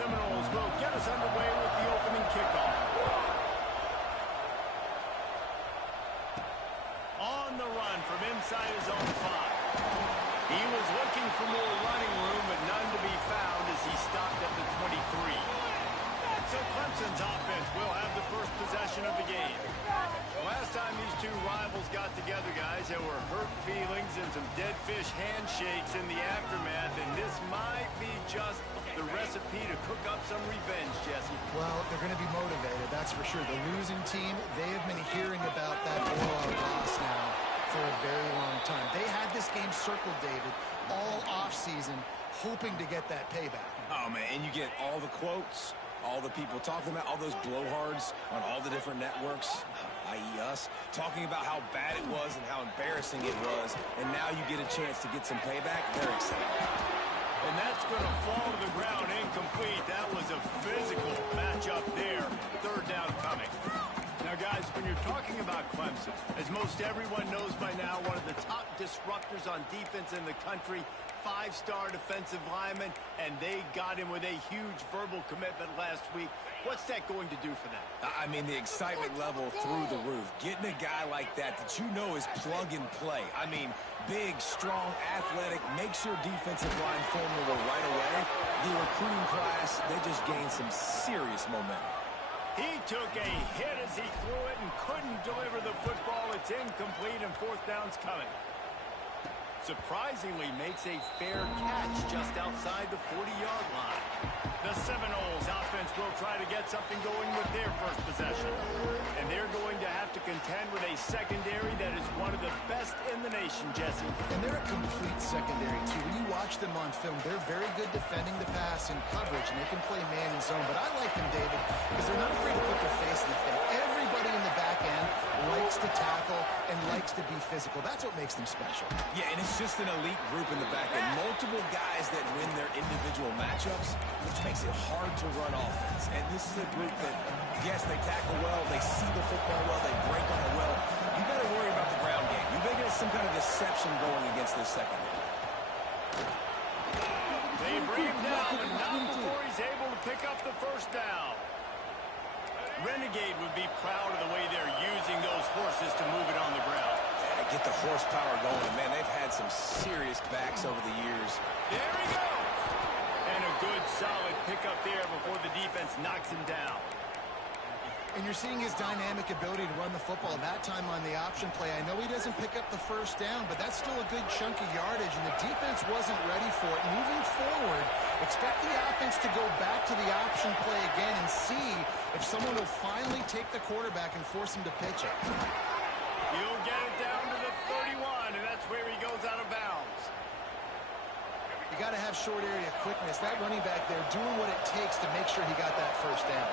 Seminoles will get us underway with the opening kickoff. On the run from inside his own 5. He was looking for more running room, but none to be found as he stopped at the 23. So Clemson's offense will have the first possession of the game. Last time these two rivals got together, guys, there were hurt feelings and some dead fish handshakes in the aftermath, and this might be just the recipe to cook up some revenge, Jesse. Well, they're going to be motivated, that's for sure. The losing team, they have been hearing about that blowout loss now for a very long time. They had this game circled, David, all offseason, hoping to get that payback. Oh, man, and you get all the quotes, all the people talking about, all those blowhards on all the different networks, i.e. us, talking about how bad it was and how embarrassing it was, and now you get a chance to get some payback. They're excited. And that's going to fall to the ground incomplete. That was a physical matchup there. Third down coming. Now, guys, when you're talking about Clemson, as most everyone knows by now, one of the top disruptors on defense in the country, 5-star defensive lineman, and they got him with a huge verbal commitment last week. What's that going to do for them? I mean, the excitement level through the roof. Getting a guy like that you know is plug and play. I mean, big, strong, athletic, makes your defensive line formidable right away. The recruiting class, they just gained some serious momentum. He took a hit as he threw it and couldn't deliver the football. It's incomplete and fourth down's coming. Surprisingly makes a fair catch just outside the 40-yard line. The Seminoles offense will try to get something going with their first possession. And they're going to have to contend with a secondary that is one of the best in the nation, Jesse. And they're a complete secondary, too. When you watch them on film, they're very good defending the pass and coverage, and they can play man and zone. But I like them, David, because they're not afraid to put their face in the thing. Everybody in the back end likes to tackle and likes to be physical. That's what makes them special. Yeah, and it's just an elite group in the back end. Multiple guys that win their individual matchups, which makes it hard to run offense. And this is a group that, yes, they tackle well, they see the football well, they break on it well. You better worry about the ground game. You better get some kind of deception going against this secondary. They bring him down, but not before he's able to pick up the first down. Renegade would be proud of the way they're using those horses to move it on the ground. Yeah, get the horsepower going. Man, they've had some serious backs over the years. There he goes. And a good, solid pickup there before the defense knocks him down. And you're seeing his dynamic ability to run the football. That time on the option play, I know he doesn't pick up the first down, but that's still a good chunk of yardage, and the defense wasn't ready for it. Moving forward, expect the offense to go back to the option play again and see if someone will finally take the quarterback and force him to pitch it. He'll get it down to the 31, and that's where he goes out of bounds. You got to have short area quickness. That running back there doing what it takes to make sure he got that first down.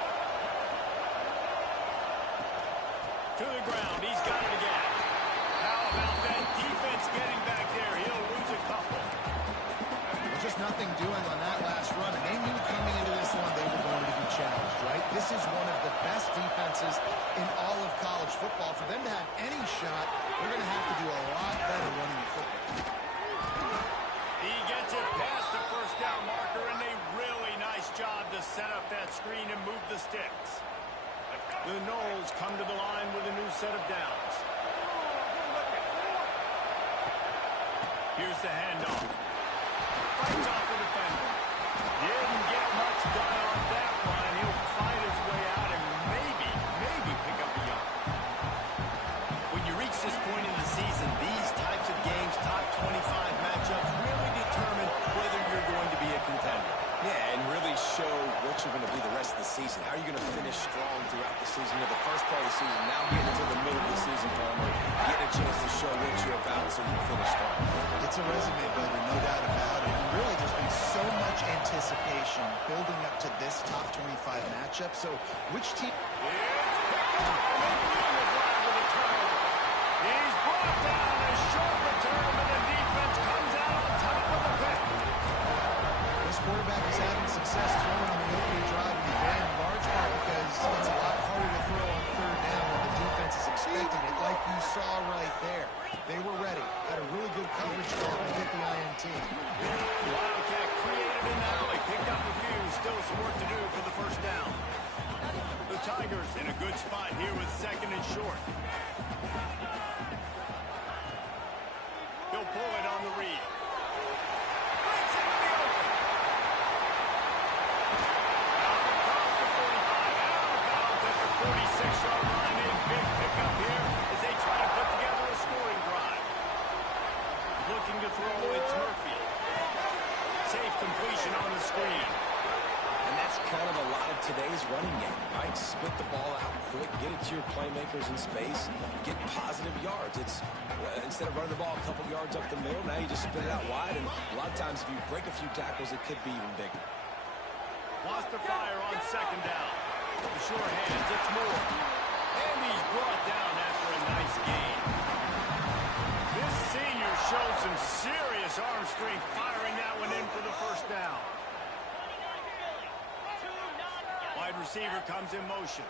To the ground. He's got it again. How about that defense getting back there? He'll lose a couple. Well, just nothing doing on that last run, and they knew coming into this one they were going to be challenged, right? This is one of the best defenses in all of college football. For them to have any shot, they're going to have to do a lot better running the football. He gets it past the first down marker, and a really nice job to set up that screen and move the sticks. The Noles come to the line with a new set of downs. Here's the handoff. Fights off the defender. Didn't get much done on that one. He'll fight his way out and maybe pick up a yard. When you reach this point in the season, these types of games, top 25 matchups, really determine whether you're going to be a contender. Yeah, and really show what you're going to be the rest of the season. How are you going to finish strong throughout the season? The first part of the season, now getting to the middle of the season, Palmer, get a chance to show what you're about so you can finish strong. It's a resume builder, no doubt about it. And really, there's been so much anticipation building up to this top 25 matchup. So, which team... It's picked up, and they bring the flag with a turnover. He's brought down a short return, and the defense comes out on top of the pick. This quarterback is having success throwing on the opening drive, and again, in large part because it's a lot harder to throw on third down when the defense is expecting it, like you saw right there. They were ready, had a really good coverage call to get the INT. Wildcat created an alley, picked up a few, still some work to Tigers in a good spot here with second and short. He'll pull it on the read. Breaks into the open. Across the 45, out of bounds at the 46-yard line. A big pickup here as they try to put together a scoring drive. Looking to throw, it's Murphy. Safe completion on the screen. And that's kind of a lot of today's running game, right? Spit the ball out quick, get it to your playmakers in space, get positive yards. It's instead of running the ball a couple yards up the middle, now you just spit it out wide, and a lot of times if you break a few tackles, it could be even bigger. Lost the fire on second down. The sure hands, it's Moore. And he's brought down after a nice gain. This senior shows some serious arm strength, firing that one in for the first down. Wide receiver comes in motion.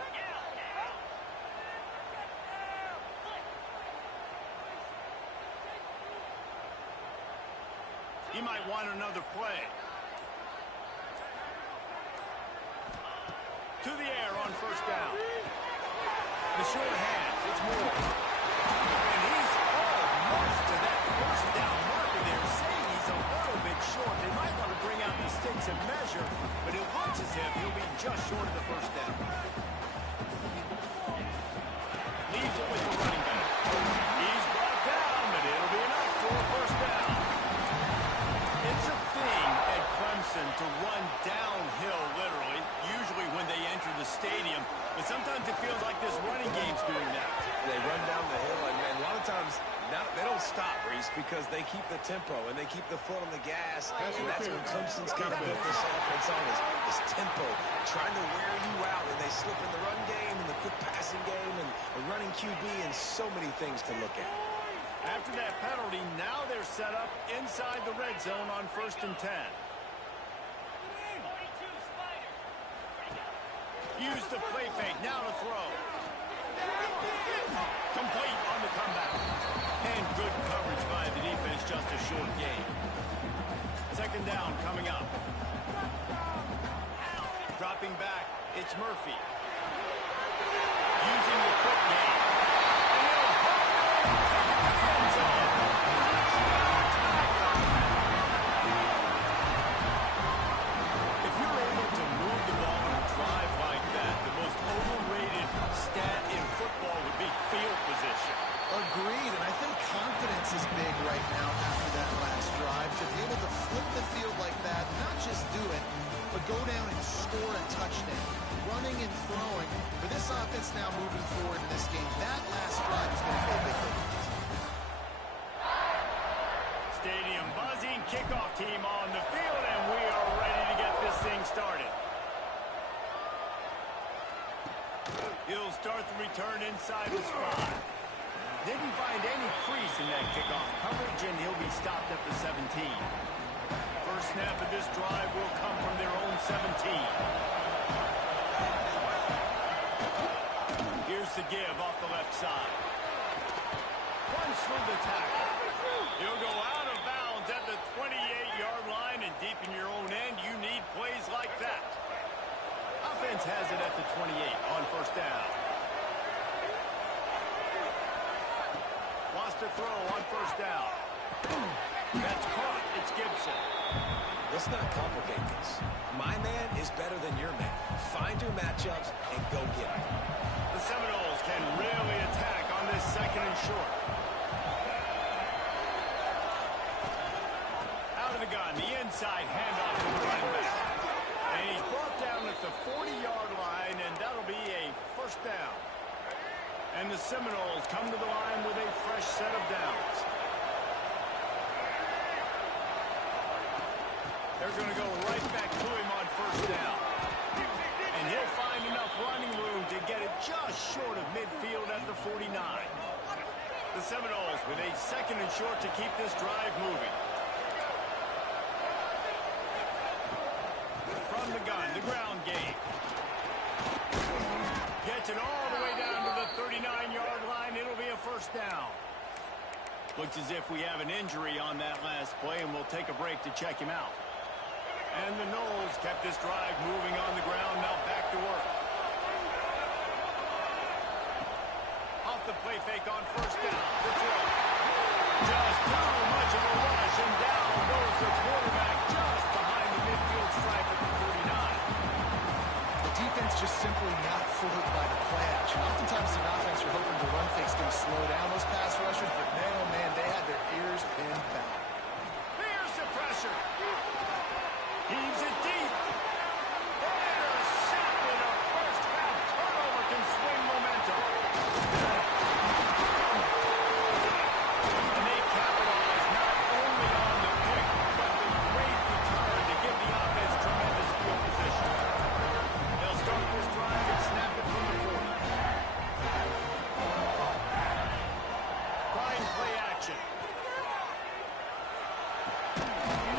He might want another play. To the air on first down. The short hands, it's Moore. And he's almost to that first down marker there, saying he's a little bit short. They might want to bring out the sticks and measure, but it looks as if he'll be just short of the first down. Leaves it with the running back. He's brought down, but it'll be enough for a first down. It's a thing at Clemson to run downhill, literally, usually when they enter the stadium, but sometimes it feels like this running game's doing that. They run down the hill, and a lot of times they don't stop, Reese, because they keep the tempo and they keep the foot on the gas, and that's what Clemson's kind of built this offense on, is tempo, trying to wear you out, and they slip in the run game and the quick passing game and the running QB and so many things to look at. After that penalty, now they're set up inside the red zone on 1st and 10. Use the play fake, now to throw. Complete on the comeback. And good coverage by the defense, just a short gain. Second down coming up. Dropping back, it's Murphy. Using the quick game. If you're able to move the ball on a drive like that, the most overrated stat in football would be field position. Agreed, and I think confidence is big right now after that last drive. To be able to flip the field like that, not just do it, but go down and score a touchdown. Running and throwing. For this offense now moving forward in this game, that last drive is going to be a big difference. Stadium buzzing, kickoff team on the field, and we are ready to get this thing started. He'll start the return inside the spot. Didn't find any crease in that kickoff coverage, and he'll be stopped at the 17. First snap of this drive will come from their own 17. Here's the give off the left side. Runs through the tackle. He'll go out of bounds at the 28-yard line, and deep in your own end, you need plays like that. Offense has it at the 28 on first down. Lost a throw on first down. That's caught. It's Gibson. Let's not complicate this. My man is better than your man. Find your matchups and go get them. The Seminoles can really attack on this second and short. Out of the gun, the inside handoff to the running back. And he's brought down at the 40-yard line, and that'll be a first down. And the Seminoles come to the line with a fresh set of downs. They're going to go right back to him on first down. And he'll find enough running room to get it just short of midfield at the 49. The Seminoles with a second and short to keep this drive moving. From the gun, the ground game. Gets it all the way down to the 39-yard line. It'll be a first down. Looks as if we have an injury on that last play, and we'll take a break to check him out. And the Noles kept this drive moving on the ground. Now back to work. play fake on first down. The throw. Just too much of a rush, and down goes the quarterback just behind the midfield stripe at the 49. The defense just simply not fooled by the play action. Oftentimes an offense you're hoping the run fake's going to slow down those pass rushers, but man, oh man, they had their ears pinned back. Here's the pressure. Heaves it deep. Intercepted. A first half turnover can swing momentum. And they capitalize not only on the pick, but the great return to give the offense tremendous field position. They'll start this drive and snap it from the 40. Fine play action.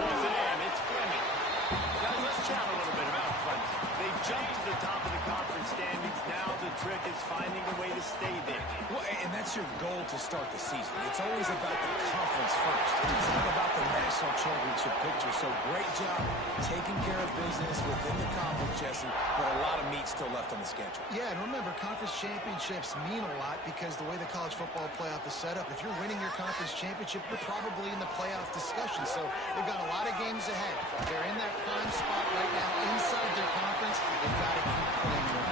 Pulls it in. It's Fleming. Guys, let's chat a little bit about Clemson. They've jumped to the top of the conference standings. Now the trick is finding a way to stay there. Well, and that's your goal to start the season. It's always about the conference first. It's not about the national championship picture. So great job taking care of business within the conference, Jesse, but a lot of meat still left on the schedule. Yeah, and remember, conference championships mean a lot because the way the college football playoff is set up, if you're winning your conference championship, you're probably in the playoff discussion. So they've got a lot of games ahead. They're in that prime spot right now inside their conference. They've got to keep playing well.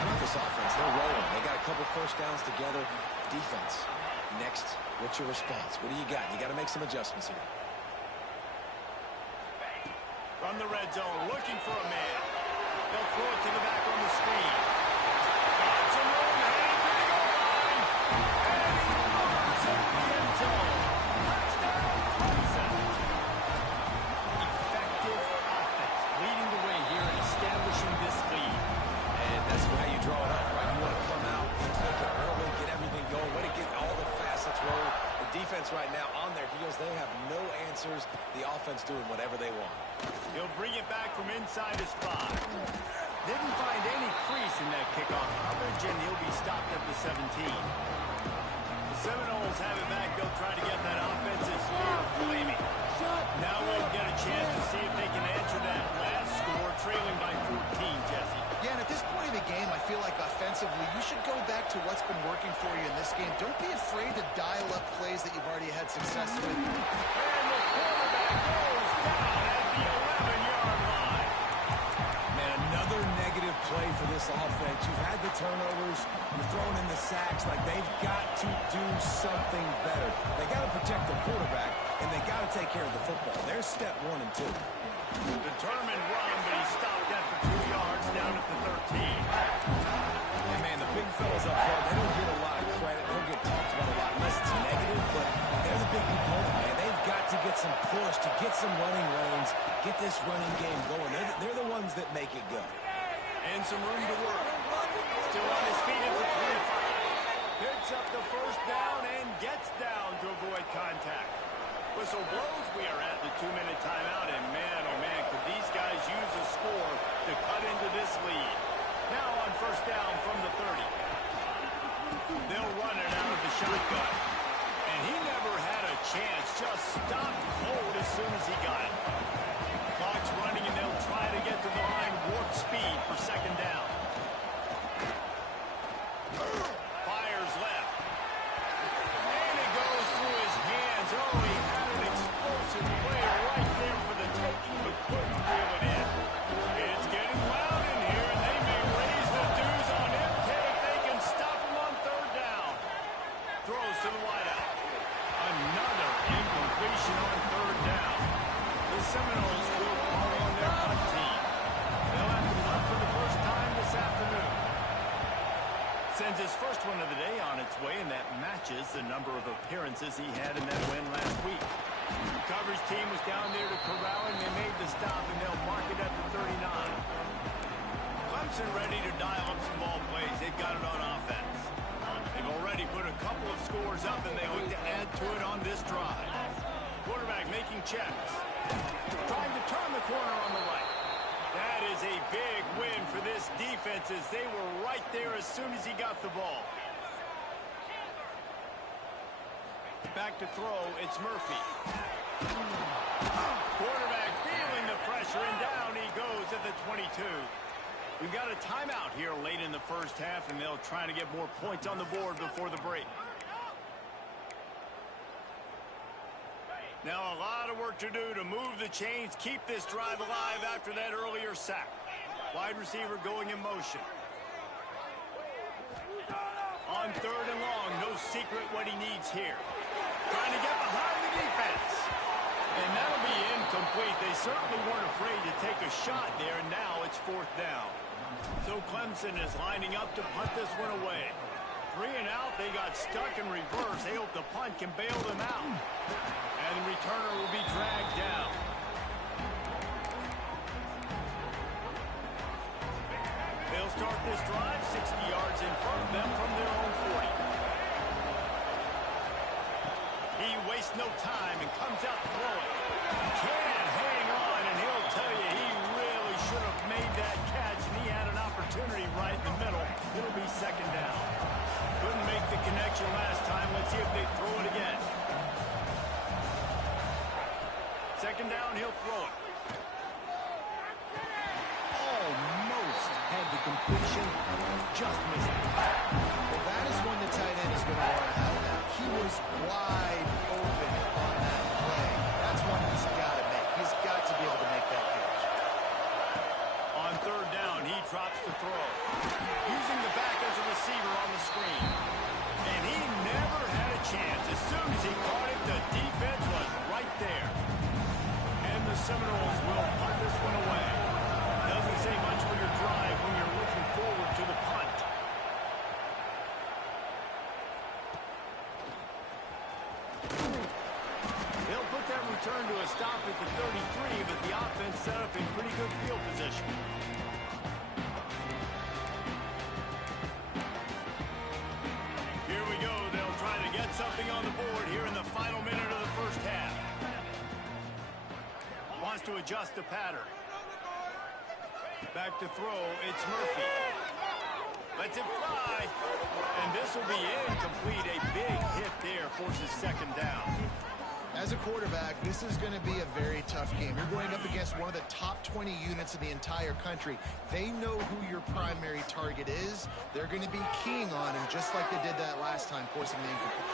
How about this offense? They're rolling. They got a couple first downs together. Defense. Next, what's your response? What do you got? You got to make some adjustments here. From the red zone, looking for a man. They'll throw it to the back on the screen. Got some room, heading to the goal line. And he runs in the end zone. Touchdown, Clemson. Effective offense, leading the way here and establishing this lead. And that's how you draw it up, right? You want to come out, take it early, get everything going, way to get all the facets rolling. The defense right now on their heels, they have no answers. The offense doing whatever they want. He'll bring it back from inside his 5. Didn't find any crease in that kickoff coverage, and he'll be stopped at the 17. The Seminoles have it back. They'll try to get that offensive spear flaming. Now we'll get a chance to see if they can answer that last score, trailing by 14, Jesse. Yeah, and at this point in the game, I feel like offensively, you should go back to what's been working for you in this game. Don't be afraid to dial up plays that you've already had success with. And the quarterback goes down at the 11-yard line. Man, another negative play for this offense. You've had the turnovers. You're throwing in the sacks. Like, they've got to do something better. They got to protect the quarterback, and they got to take care of the football. There's step 1 and 2. Determined run, but he stopped after 2 yards down at the 13. And, man, the big fellas up front, they don't get a lot of credit. They don't get talked about a lot unless it's negative, but they're the big component, man. They've got to get some push, to get some running lanes, get this running game going. They're the ones that make it go. And some room to work. Still on his feet at the 25. Picks up the first down and gets down to avoid contact. Whistle blows. We are at the 2-minute timeout, and man, oh man, could these guys use a score to cut into this lead. Now on first down from the 30. They'll run it out of the shotgun. And he never had a chance. Just stopped cold as soon as he got it. Clock's running, and they'll try to get to the line warp speed for second down. Fires left. And it goes through his hands. Oh, he had an explosive play right there for the taking, but couldn't reel it in. It's getting loud in here, and they may raise the dues on MK if they can stop him on third down. Throws to the wideout. Another incompletion on third down. The Seminoles will call on their punt team. They'll have to punt for the first time this afternoon. Sends his first one of the day on its way, and that matches the number of appearances he had in that win last week. The coverage team was down there to corral him. They made the stop, and they'll mark it at the 39. Clemson ready to dial up some ball plays. They've got it on offense. They've already put a couple of scores up, and they look to add to it on this drive. Quarterback making checks. Trying to turn the corner on the right. That is a big win for this defense as they were right there as soon as he got the ball. Back to throw, it's Murphy. Quarterback feeling the pressure, and down he goes at the 22. We've got a timeout here late in the first half, and they'll try to get more points on the board before the break. Now a lot of work to do to move the chains, keep this drive alive after that earlier sack. Wide receiver going in motion. On third and long, no secret what he needs here. Trying to get behind the defense. And that'll be incomplete. They certainly weren't afraid to take a shot there, and now it's fourth down. So Clemson is lining up to punt this one away. 3 and out, they got stuck in reverse. They hope the punt can bail them out. And the returner will be dragged down. They'll start this drive 60 yards in front of them from their own 40. He wastes no time and comes out throwing. Can hang on, and he'll tell you he really should have made that catch, and he had an opportunity right in the middle. It'll be second down. Couldn't make the connection last time. Let's see if they throw it again. Second down, he'll throw it. Almost had the completion, just missed it. Well, that is one the tight end is going to want to have now. He was wide open on that play. That's one he's got to make. He's got to be able to make that catch. On third down, he drops the throw. Using the back as a receiver on the screen. And he never had a chance. As soon as he caught it, the defense was right there. And the Seminoles will punt this one away. Doesn't say much for your drive when you're looking forward to the punt. They'll put that return to a stop at the 33, but the offense set up in pretty good field position. Here we go. They'll try to get something on the board here in the final minute of the first half. Wants to adjust the pattern. Back to throw, it's Murphy. Lets it fly. And this will be incomplete. A big hit there forces second down. As a quarterback, this is going to be a very tough game. You're going up against one of the top 20 units in the entire country. They know who your primary target is. They're going to be keying on him, just like they did that last time, forcing the incomplete.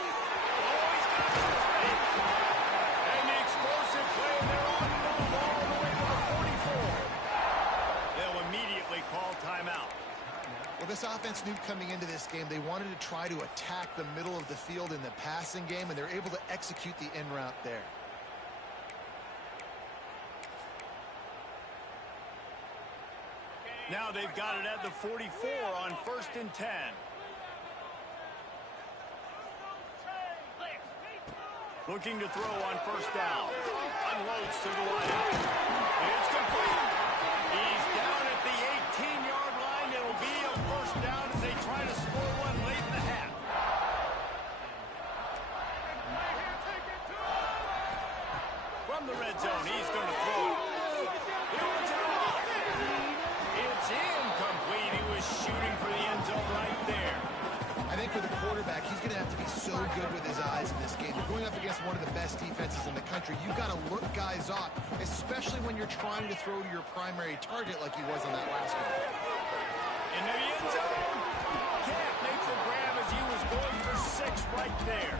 And the explosive play, they're on the move all the way to the 44. They'll immediately call timeout. Well, this offense knew coming into this game they wanted to try to attack the middle of the field in the passing game, and they're able to execute the in route there. Now they've got it at the 44 on 1st and 10. Looking to throw on 1st down. Unloads to the wideout. It's complete. He's down at the 18-yard line. It'll be a 1st down as they try to score one late in the half. From the red zone, he's going to throw it. He wants it off. It's incomplete. He was shooting for the end zone right there. I think for the quarterback, he's going to have to be so good with his eyes in this game. You're going up against one of the best defenses in the country. You've got to look guys off, especially when you're trying to throw to your primary target like he was on that last one. Into the end zone. Can't make the grab as he was going for 6 right there.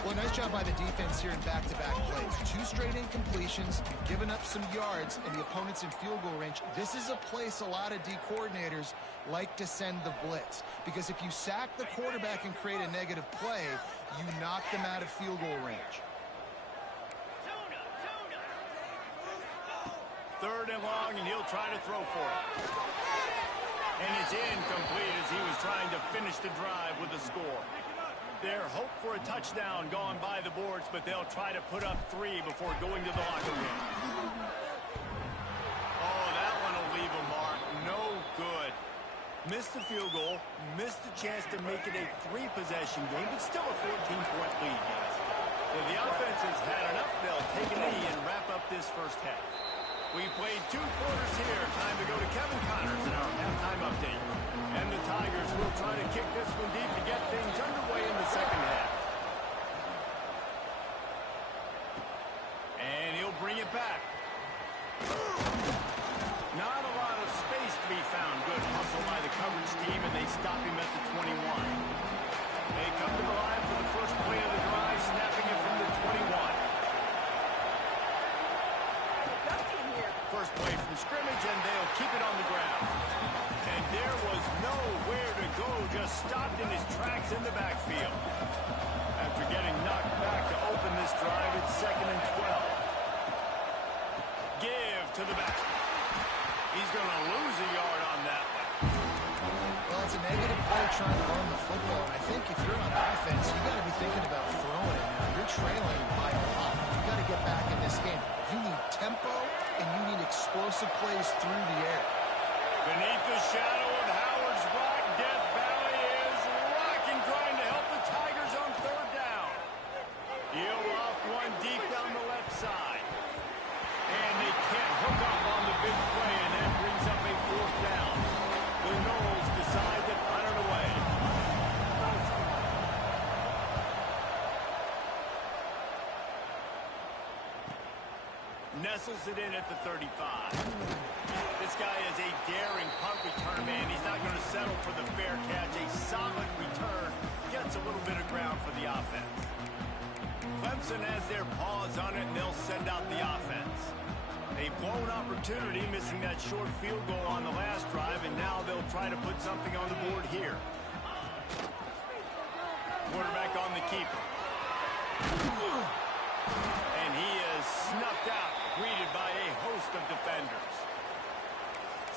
Well, nice job by the defense here in back-to-back plays. 2 straight incompletions, you've given up some yards, and the opponent's in field goal range. This is a place a lot of D coordinators like to send the blitz, because if you sack the quarterback and create a negative play, you knock them out of field goal range. 3rd and long, and he'll try to throw for it. And it's incomplete as he was trying to finish the drive with a score. Their hope for a touchdown gone by the boards, but they'll try to put up 3 before going to the locker room. Oh, that one will leave a mark. No good. Missed the field goal, missed the chance to make it a 3-possession game, but still a 14-point lead, guys. Well, the offense has had enough. They'll take a knee and wrap up this first half. We played 2 quarters here. Time to go to Kevin Connors in our halftime update. And the Tigers will try to kick this one deep to get things underway in the second half. And he'll bring it back. Not a lot of space to be found. Good whistle by the coverage team, and they stop him at the 21. They come to the line for the first play of the drive, snapping it from the 21. First play from scrimmage, and they'll keep it on the ground. And there was nowhere to go, just stopped in his tracks in the backfield. After getting knocked back to open this drive, it's 2nd and 12. Give to the back. He's going to lose a yard on that one. Well, it's a negative play trying to run the football. And I think if you're on offense, you got to be thinking about throwing it now. You're trailing by a lot. You got to get back in this game. You need tempo, and you need explosive plays through the air. Beneath the shadow of Howard's Rock, Death Valley is rocking, trying to help the Tigers on 3rd down. He'll off one deep down the left side. And they can't hook up on the big play, and that brings up a 4th down. The Noles decide to punt it away. Nestles it in at the 35. This guy is a daring punt return man. He's not going to settle for the fair catch. A solid return gets a little bit of ground for the offense. Clemson has their paws on it, and they'll send out the offense. A blown opportunity, missing that short field goal on the last drive, and now they'll try to put something on the board here. Quarterback on the keeper. And he is snuffed out, greeted by a host of defenders.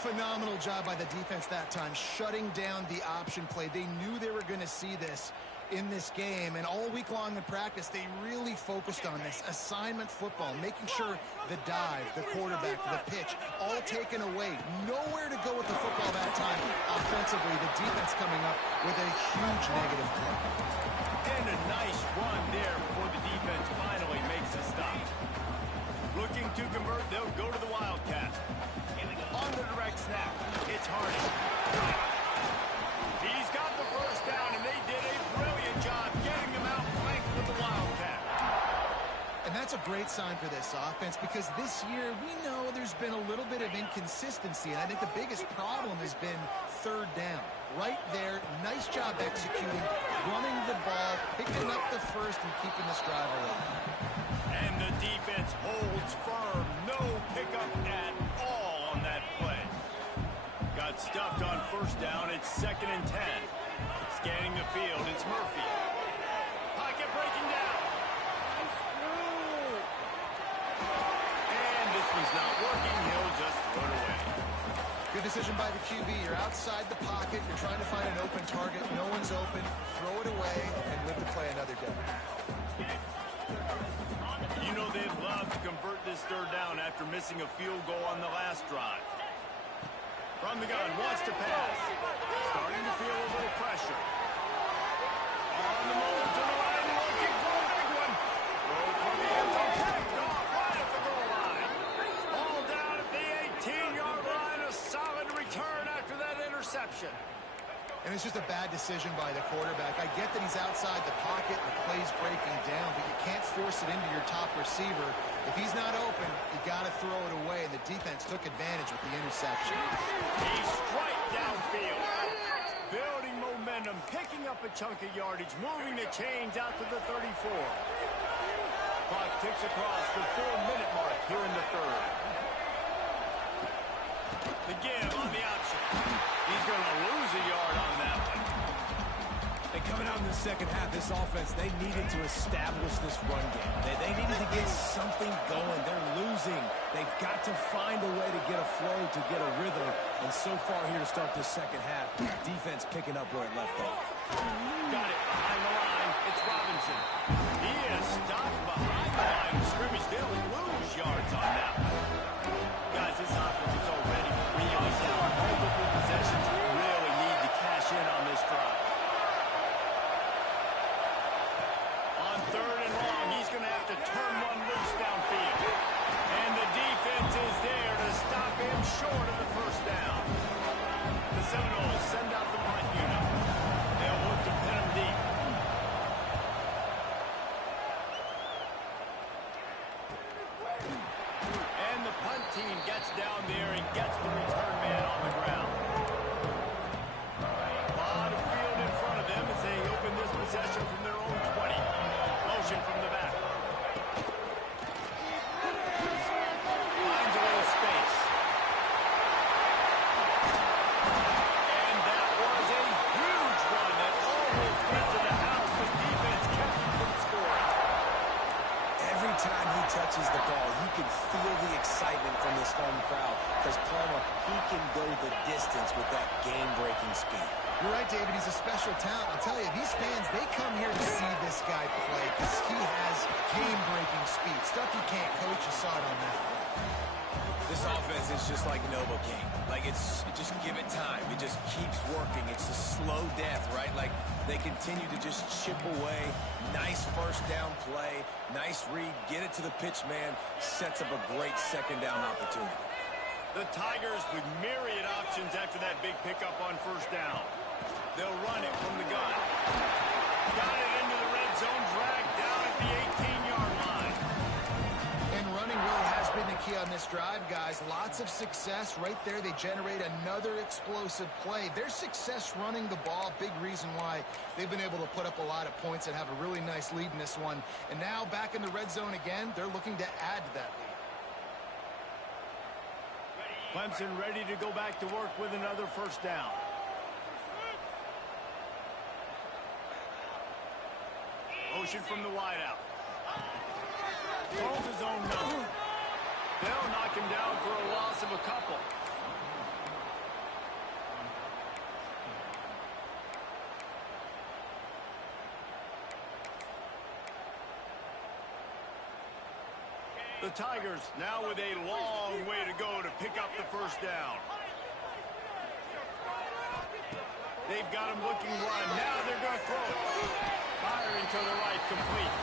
Phenomenal job by the defense that time, shutting down the option play. They knew they were going to see this in this game, and all week long in practice, they really focused on this assignment football, making sure the dive, the quarterback, the pitch, all taken away. Nowhere to go with the football that time offensively. The defense coming up with a huge negative play. And a nice run there before the defense finally makes a stop. Looking to convert, they'll go to the Wildcat. On the direct snap, it's Harding. He's got the first down, and they did a brilliant job getting them out flanked with the Wildcat. And that's a great sign for this offense, because this year we know there's been a little bit of inconsistency, and I think the biggest problem has been 3rd down. Right there, nice job executing, running the ball, picking up the first, and keeping this drive alive. And the defense holds firm. No pickup at all on that play. Got stuffed on 1st down. It's 2nd and 10. Scanning the field, it's Murphy. Pocket breaking down. And this one's not working. He'll just throw it away. Good decision by the QB. You're outside the pocket. You're trying to find an open target. No one's open. Throw it away and live to play another day. You know they'd love to convert this 3rd down after missing a field goal on the last drive. From the gun, wants to pass. Starting to feel a little pressure. On the move to the line, looking for a big one. Throw for the end zone, picked off right at the goal line. All down at the 18-yard line, a solid return after that interception. And it's just a bad decision by the quarterback. I get that he's outside the pocket, the play's breaking down, but you can't force it into your top receiver. If he's not open, you got to throw it away, and the defense took advantage with the interception. He's straight downfield. Building momentum, picking up a chunk of yardage, moving the chains out to the 34. Clock ticks across the 4-minute mark here in the 3rd. The give on the option. He's going to lose a yard on that one. And coming out in the second half, this offense, they needed to establish this run game. They needed to get something going. They're losing. They've got to find a way to get a flow, to get a rhythm. And so far here to start this second half, defense picking up where it left off. Got it behind the line. It's Robinson. He is stopped behind the line of scrimmage. They'll lose yards on that one. Guys, this offense is already really sound. Multiple possessions, really need to cash in on this drive. On 3rd and long, he's going to have to turn one loose downfield. And the defense is there to stop him short of the 1st down. The Seminoles send out the punt unit. They'll look to pin him deep. And the punt team gets down there and gets the return man on the ground. can feel the excitement from this home crowd because Palmer, he can go the distance with that game-breaking speed. You're right, David. He's a special talent. I'll tell you, these fans, they come here to see this guy play because he has game-breaking speed. Stuff you can't coach. You saw it on that play. This offense is just like Novocaine. Like, just give it time. It just keeps working. It's a slow death, right? Like, they continue to just chip away. Nice first down play. Nice read. Get it to the pitch man. Sets up a great second down opportunity. The Tigers with myriad options after that big pickup on first down. They'll run it from the gun. Got it into the red zone. Dragged down at the 18-yard line. And running really has been the key on this drive, guys. Lots of success right there. They generate another explosive play. Their success running the ball, big reason why they've been able to put up a lot of points and have a really nice lead in this one. And now back in the red zone again, they're looking to add to that lead. Clemson ready to go back to work with another first down. Motion from the wideout. Calls his own number. They'll knock him down for a loss of a couple. The Tigers now with a long way to go to pick up the first down. They've got him looking run. Now they're going to throw it. Firing to the right, complete.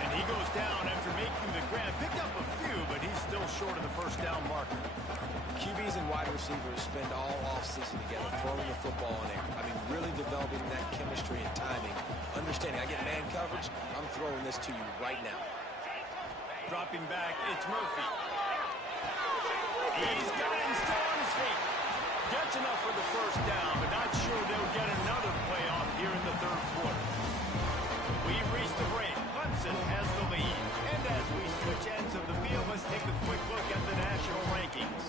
And he goes down after making the grab. Picked up a few, but he's still short of the first down marker. QBs and wide receivers spend all offseason together throwing the football in air. I mean, really developing that chemistry and timing. Understanding, I get man coverage, I'm throwing this to you right now. Dropping back, it's Murphy. He's got him still on his feet. Gets enough for the first down, but not sure they'll get another playoff here in the third quarter. We've reached the break. Clemson has the lead. And as we switch ends of the field, let's take a quick look at the national rankings.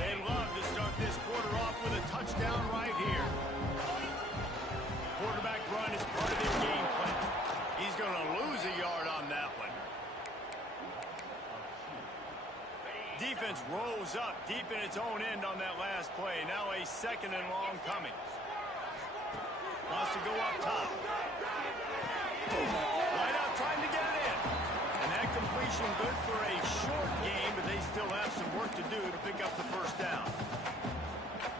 They love to start this quarter off with a touchdown right here. Quarterback run is part of their game plan. He's going to lose a yard on that one. Defense rose up deep in its own end on that last play. Now a second and long coming. Wants to go up top. Right out trying to get it in. And that completion good for a short game, but they still have some work to do to pick up the first down.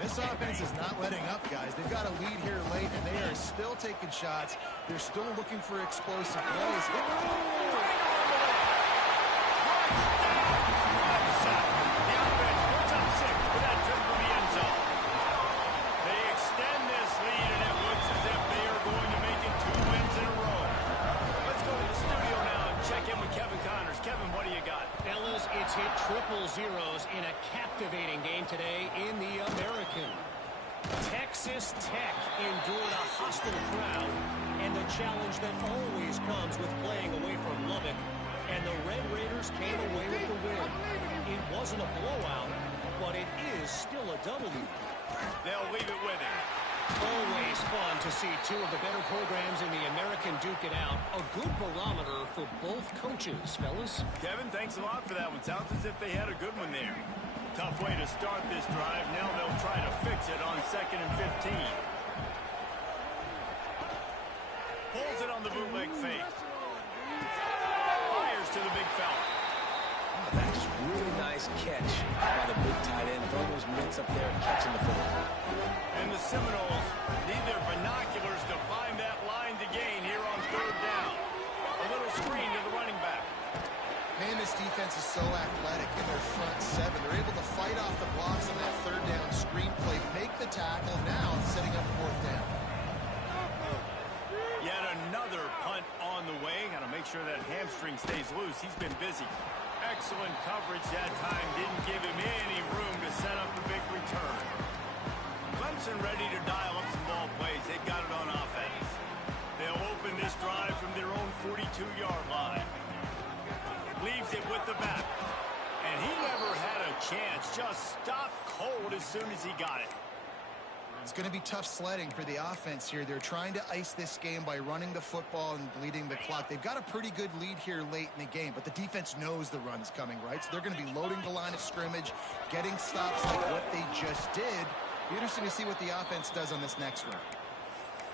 This offense is not letting up, guys. They've got a lead here late, and they are still taking shots. They're still looking for explosive plays. It's hit triple zeros in a captivating game today in the American. Texas Tech endured a hostile crowd and the challenge that always comes with playing away from Lubbock. And the Red Raiders came away with the win. It wasn't a blowout, but it is still a W. They'll leave it with him. Always fun to see two of the better programs in the American duke it out. A good barometer for both coaches, fellas. Kevin, thanks a lot for that one. Sounds as if they had a good one there. Tough way to start this drive. Now they'll try to fix it on 2nd and 15. Pulls it on the bootleg fake. Fires to the big fella. Oh, that's really nice catch by the big tight end. Throwing those mitts up there and catching the football. And the Seminoles need their binoculars to find that line to gain here on third down. A little screen to the running back. Man, this defense is so athletic in their front seven. They're able to fight off the blocks on that third down screen play, make the tackle, now setting up fourth down. Yet another punt on the way. Got to make sure that hamstring stays loose. He's been busy. Excellent coverage that time. Didn't give him any room to set up the big return. Clemson ready to dial up some ball plays. They've got it on offense. They'll open this drive from their own 42-yard line. Leaves it with the back. And he never had a chance. Just stopped cold as soon as he got it. It's going to be tough sledding for the offense here. They're trying to ice this game by running the football and bleeding the clock. They've got a pretty good lead here late in the game, but the defense knows the run's coming, right? So they're going to be loading the line of scrimmage, getting stops like what they just did. Be interesting to see what the offense does on this next run.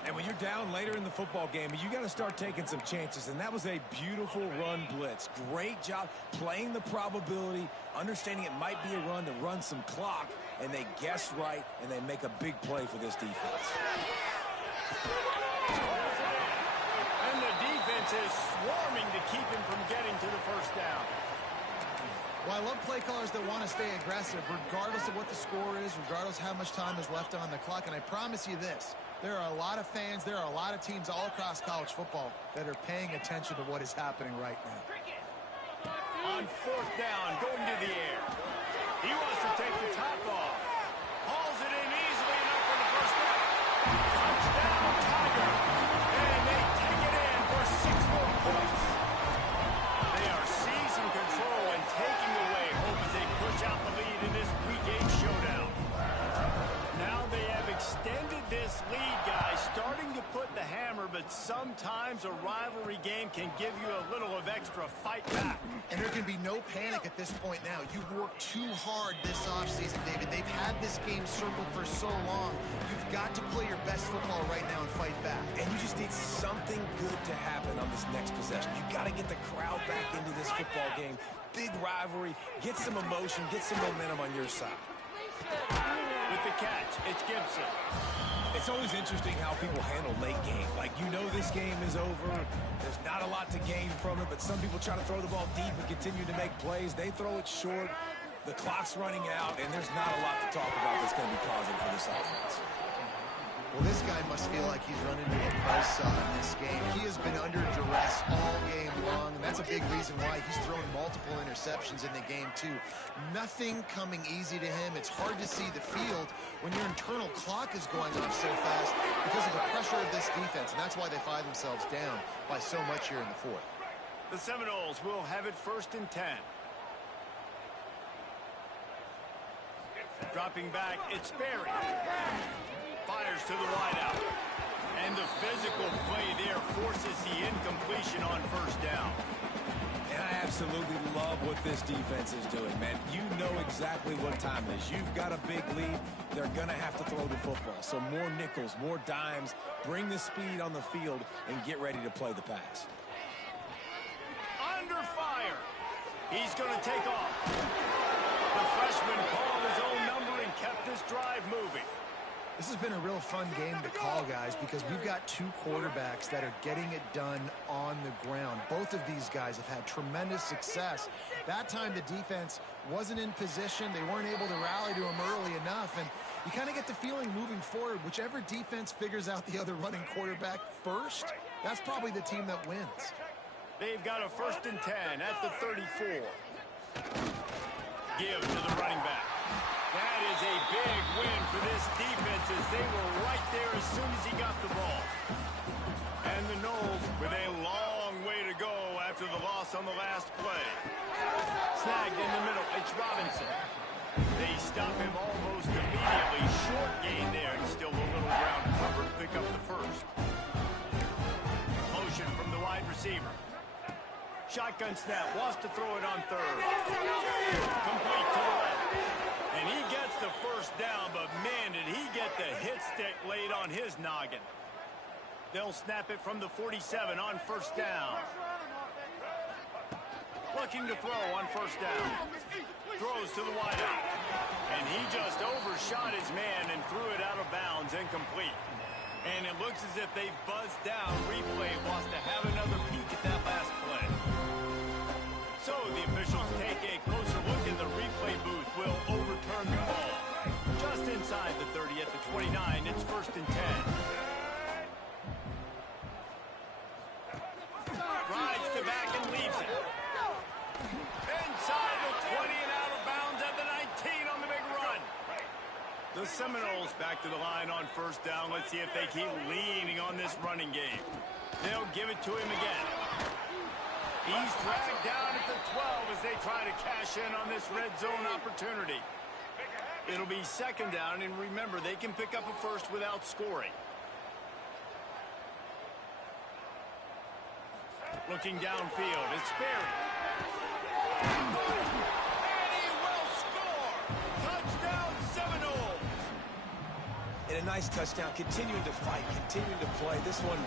And when you're down later in the football game, you got to start taking some chances. And that was a beautiful run blitz. Great job playing the probability, understanding it might be a run to run some clock, and they guess right, and they make a big play for this defense. And the defense is swarming to keep him from getting to the first down. Well, I love play callers that want to stay aggressive, regardless of what the score is, regardless how much time is left on the clock. And I promise you this, there are a lot of fans, there are a lot of teams all across college football that are paying attention to what is happening right now. On fourth down, going to the air. He wants to take the top off. Hauls it in easily enough for the first down. Touchdown, Tiger. And they take it in for 6 more points. They are seizing control and taking away hope as they push out the lead in this Week 8 showdown. Now they have extended this lead, guys, starting to put the hammer, but sometimes a rivalry game can give you a little of extra fight back. And there can be no panic at this point now. You've worked too hard this offseason, David. They've had this game circled for so long. You've got to play your best football right now and fight back. And you just need something good to happen on this next possession. You got to get the crowd back into this football game. Big rivalry. Get some emotion. Get some momentum on your side. With the catch, it's Gibson. It's always interesting how people handle late game. Like, you know this game is over. There's not a lot to gain from it, but some people try to throw the ball deep and continue to make plays. They throw it short. The clock's running out, and there's not a lot to talk about that's going to be positive for this offense. Well, this guy must feel like he's run into a buzzsaw in this game. He has been under duress all game long, and that's a big reason why he's thrown multiple interceptions in the game, too. Nothing coming easy to him. It's hard to see the field when your internal clock is going off so fast because of the pressure of this defense, and that's why they find themselves down by so much here in the fourth. The Seminoles will have it 1st and 10. Dropping back, it's Berry. Fires to the wideout. And the physical play there forces the incompletion on 1st down. And I absolutely love what this defense is doing, man. You know exactly what time it is. You've got a big lead. They're going to have to throw the football. So more nickels, more dimes. Bring the speed on the field and get ready to play the pass. Under fire. He's going to take off. The freshman called his own number and kept this drive moving. This has been a real fun game to call, guys, because we've got 2 quarterbacks that are getting it done on the ground. Both of these guys have had tremendous success. That time the defense wasn't in position. They weren't able to rally to him early enough, and you kind of get the feeling moving forward, whichever defense figures out the other running quarterback first, that's probably the team that wins. They've got a 1st and 10 at the 34. Give to the running back. That is a big win for this defense as they were right there as soon as he got the ball. And the Noles with a long way to go after the loss on the last play. Snagged in the middle, it's Robinson. They stop him almost immediately. Short gain there, and still a little ground cover to pick up the 1st. Motion from the wide receiver. Shotgun snap, wants to throw it on 3rd. Complete to the left. And he gets the 1st down, but man, did he get the hit stick laid on his noggin. They'll snap it from the 47 on 1st down. Looking to throw on 1st down. Throws to the wideout. And he just overshot his man and threw it out of bounds, incomplete. And it looks as if they've buzzed down. Replay wants to have another peek at that last play. So the officials take a closer look in the replay booth. Will overturn the call. Just inside the 30 at the 29. It's 1st and 10. Rides the back and leaves it. Inside the 20 and out of bounds at the 19 on the big run. The Seminoles back to the line on 1st down. Let's see if they keep leaning on this running game. They'll give it to him again. He's dragged down at the 12 as they try to cash in on this red zone opportunity. It'll be second down, and remember, they can pick up a first without scoring. Looking downfield, it's Sperry. And he will score! Touchdown Seminoles! And a nice touchdown, continuing to fight, continuing to play. This one,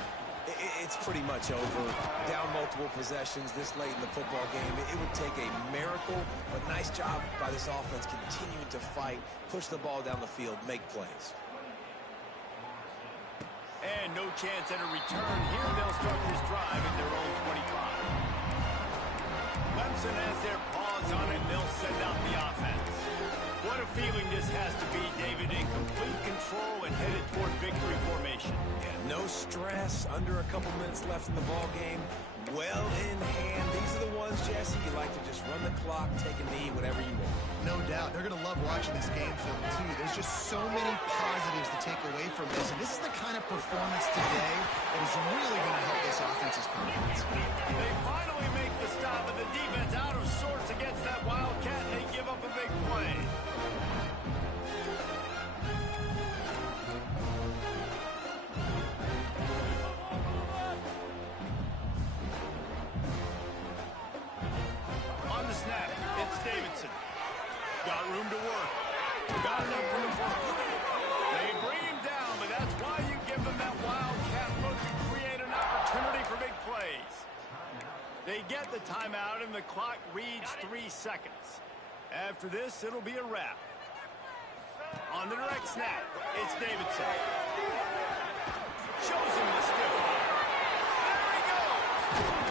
it's pretty much over. Down multiple possessions this late in the football game. It would take a miracle, but nice job by this offense continuing to fight, push the ball down the field, make plays. And no chance at a return. Here they'll start this drive at their own 25. Clemson has their paws on it, and they'll send out the offense. What a feeling this has to be, David, in complete control and headed toward victory formation. Yeah, no stress, under a couple minutes left in the ball game. Well in hand. These are the ones, Jesse, you like to just run the clock, take a knee, whatever you want. No doubt. They're going to love watching this game film, too. There's just so many positives to take away from this. And this is the kind of performance today that is really going to help this offense's confidence. They finally make the stop, but the defense out of sorts against that Wildcat, and they give up a big play. On the snap, it's Davidson. Got room to work. Got enough room for a play. They bring him down, but that's why you give them that Wildcat look to create an opportunity for big plays. They get the timeout, and the clock reads 3 seconds. After this, it'll be a wrap. On the direct snap, it's Davidson. Shows him the stiff arm. There he goes.